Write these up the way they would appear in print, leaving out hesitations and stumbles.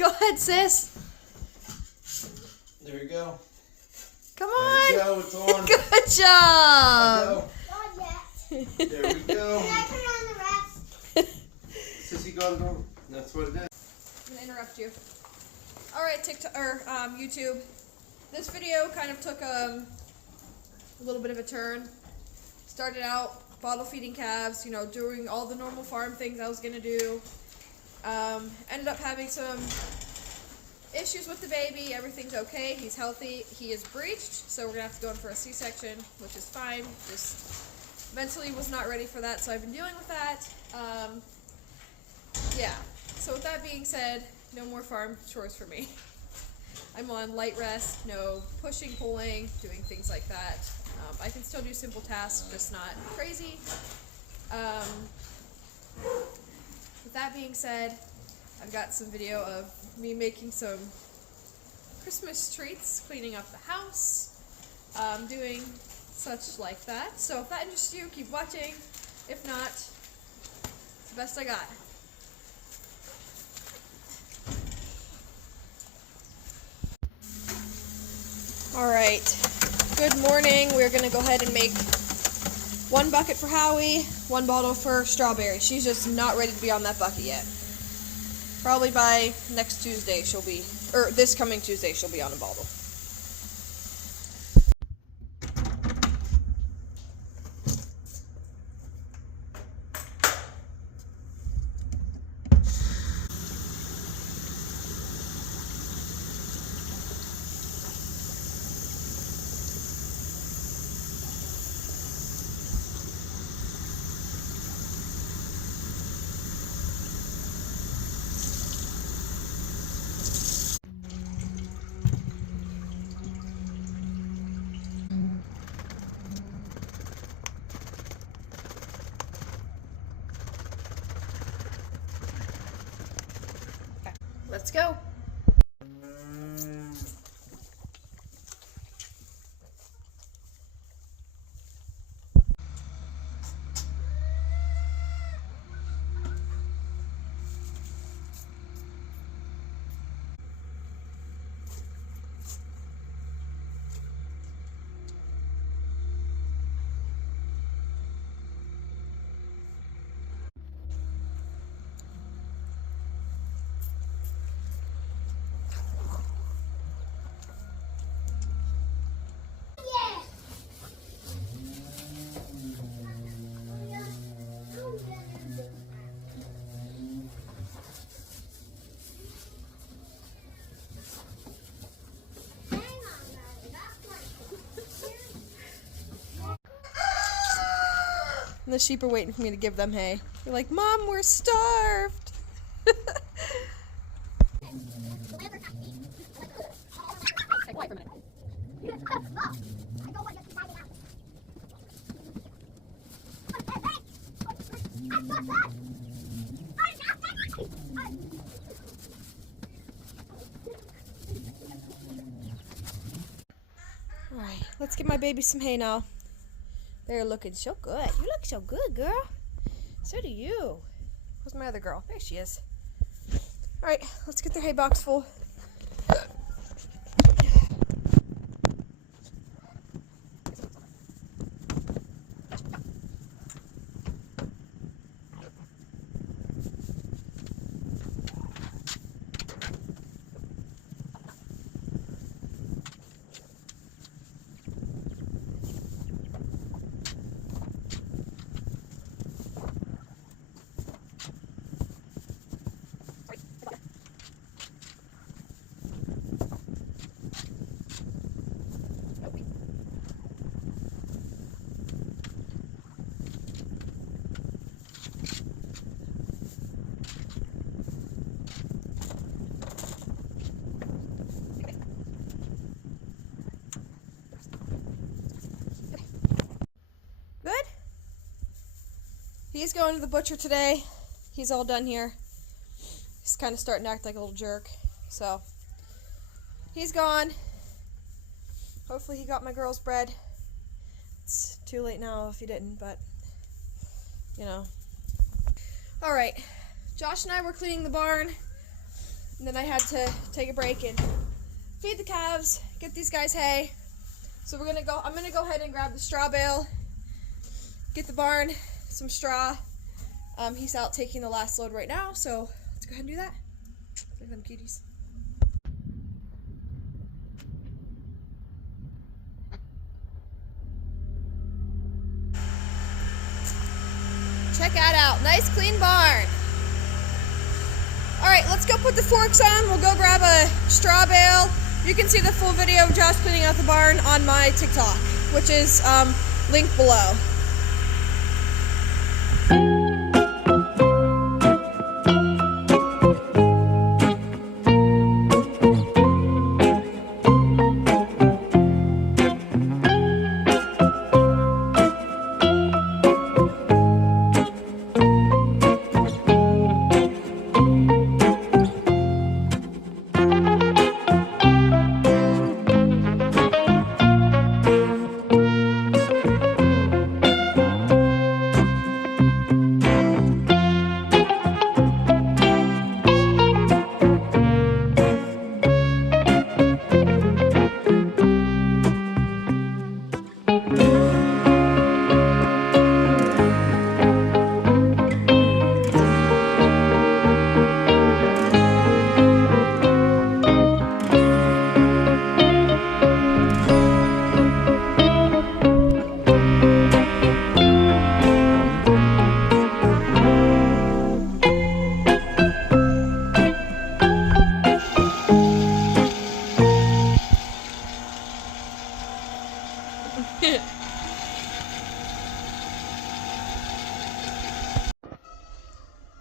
Go ahead, sis. There you go. Come on. There you go. It's on. Good job. There we go. Can I put on the rest? Sissy got it on. That's what it is. I'm gonna interrupt you. All right, TikTok or YouTube. This video kind of took a little bit of a turn. Started out bottle feeding calves, you know, doing all the normal farm things I was gonna do. Ended up having some issues with the baby. Everything's okay. He's healthy. He is breached, so we're gonna have to go in for a C-section, which is fine. Just mentally was not ready for that, so I've been dealing with that. Yeah. So with that being said, no more farm chores for me. I'm on light rest, no pushing, pulling, doing things like that. I can still do simple tasks, just not crazy. With that being said, I've got some video of me making some Christmas treats, cleaning up the house, doing such like that. So if that interests you, keep watching. If not, it's the best I got. Alright, good morning. We're going to go ahead and make 1 bucket for Howie, 1 bottle for Strawberry. She's just not ready to be on that bucket yet. Probably by next Tuesday she'll be, or this coming Tuesday she'll be on a bottle. Let's go. And the sheep are waiting for me to give them hay. They're like, Mom, we're starved. Alright, let's get my baby some hay now. They're looking so good. You look so good, girl. So do you. Where's my other girl? There she is. Alright, let's get their hay box full. He's going to the butcher today. He's all done here. He's kind of starting to act like a little jerk. So, he's gone. Hopefully he got my girl's bread. It's too late now if he didn't, but, you know. Alright, Josh and I were cleaning the barn. And then I had to take a break and feed the calves, get these guys hay. So I'm gonna go ahead and grab the straw bale, get the barn some straw. He's out taking the last load right now, so let's go ahead and do that. Look at them cuties. Check that out. Nice clean barn. Alright, let's go put the forks on. We'll go grab a straw bale. You can see the full video of Josh cleaning out the barn on my TikTok, which is linked below.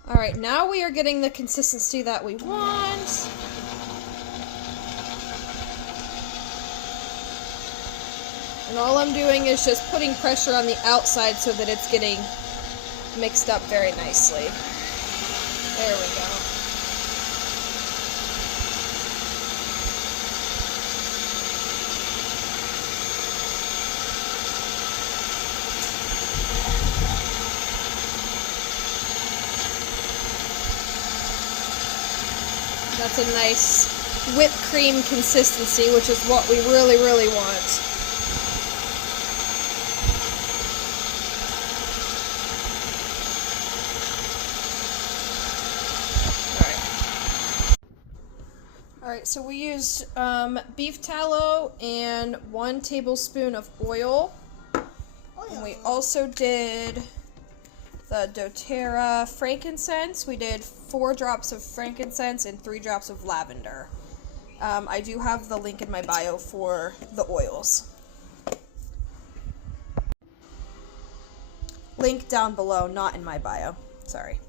Alright, now we are getting the consistency that we want. And all I'm doing is just putting pressure on the outside so that it's getting mixed up very nicely. There we go. That's a nice whipped cream consistency, which is what we really, really want. Alright, so we used beef tallow and 1 tablespoon of oil. And we also did the doTERRA frankincense. We did 4 drops of frankincense and 3 drops of lavender. I do have the link in my bio for the oils. Link down below, not in my bio. Sorry.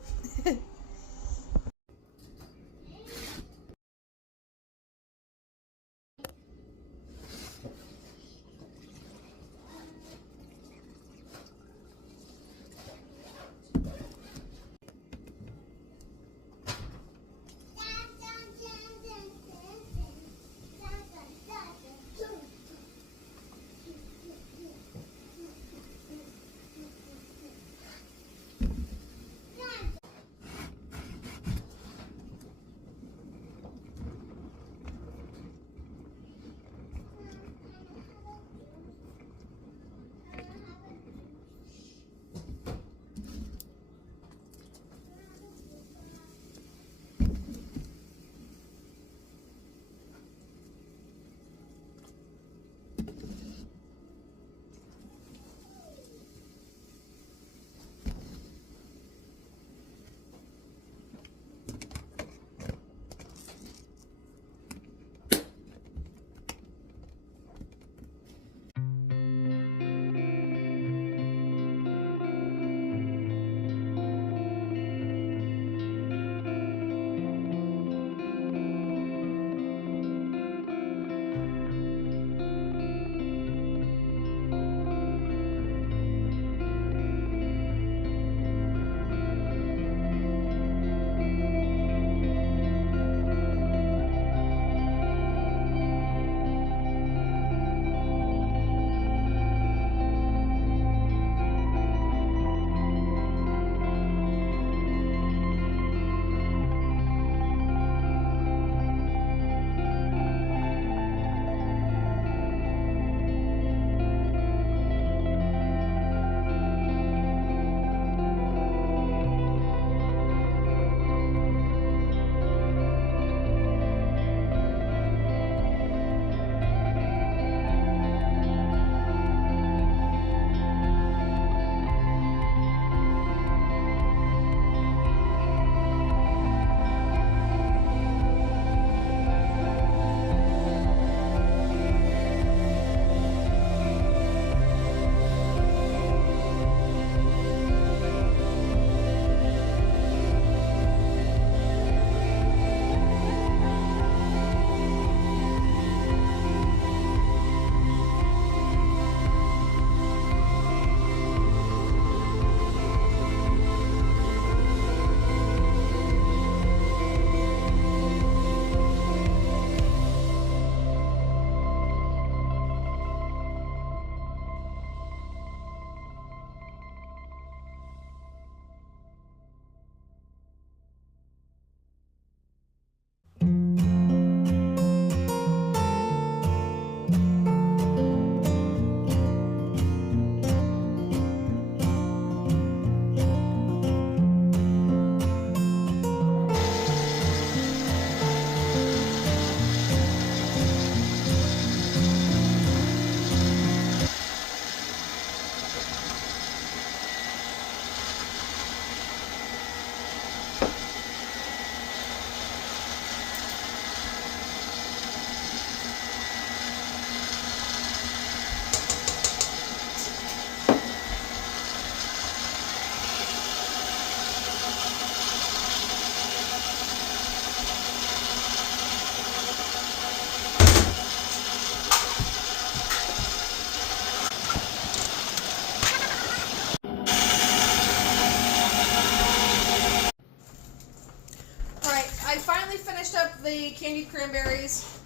finished up the candied cranberries.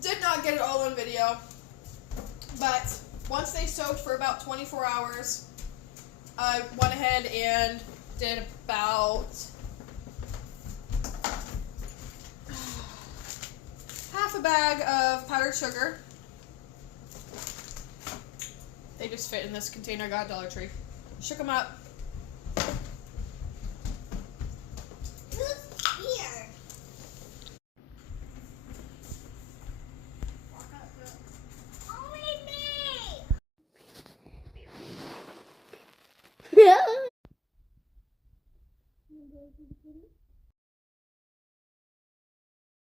Did not get it all on video, but once they soaked for about 24 hours, I went ahead and did about half a bag of powdered sugar. They just fit in this container I got at Dollar Tree. Shook them up. Who's here? Only me.